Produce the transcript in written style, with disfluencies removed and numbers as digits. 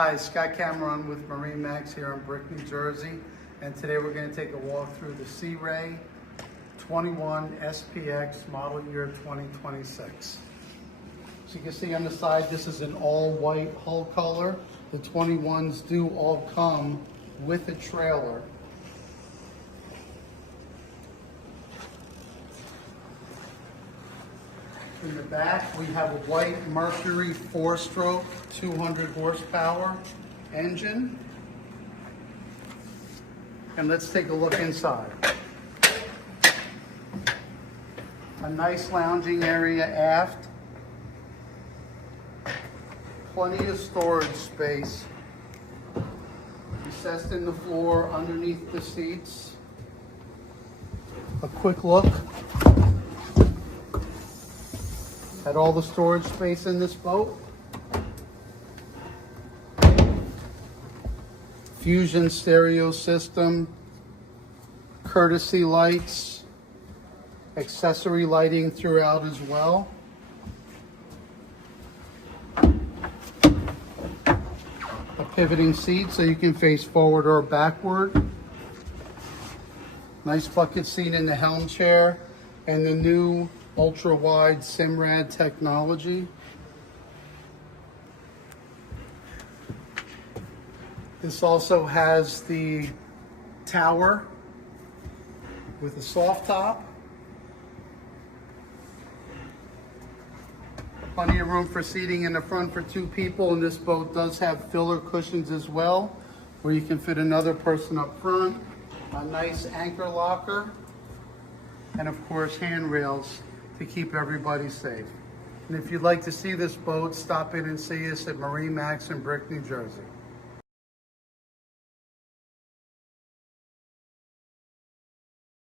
Hi, Scott Cameron with MarineMax here in Brick, New Jersey. And today we're going to take a walk through the Sea Ray 21 SPX model year 2026. So you can see on the side, this is an all white hull color. The 21s do all come with a trailer. In the back, we have a white Mercury 4-stroke, 200 horsepower engine. And let's take a look inside. A nice lounging area aft. Plenty of storage space. Recessed in the floor underneath the seats. A quick look at all the storage space in this boat. Fusion stereo system, courtesy lights, accessory lighting throughout as well. A pivoting seat so you can face forward or backward. Nice bucket seat in the helm chair and the new ultra-wide Simrad technology. This also has the tower with a soft top. Plenty of room for seating in the front for 2 people, and this boat does have filler cushions as well, where you can fit another person up front. A nice anchor locker, and of course handrails to keep everybody safe. And if you'd like to see this boat, stop in and see us at MarineMax in Brick, New Jersey.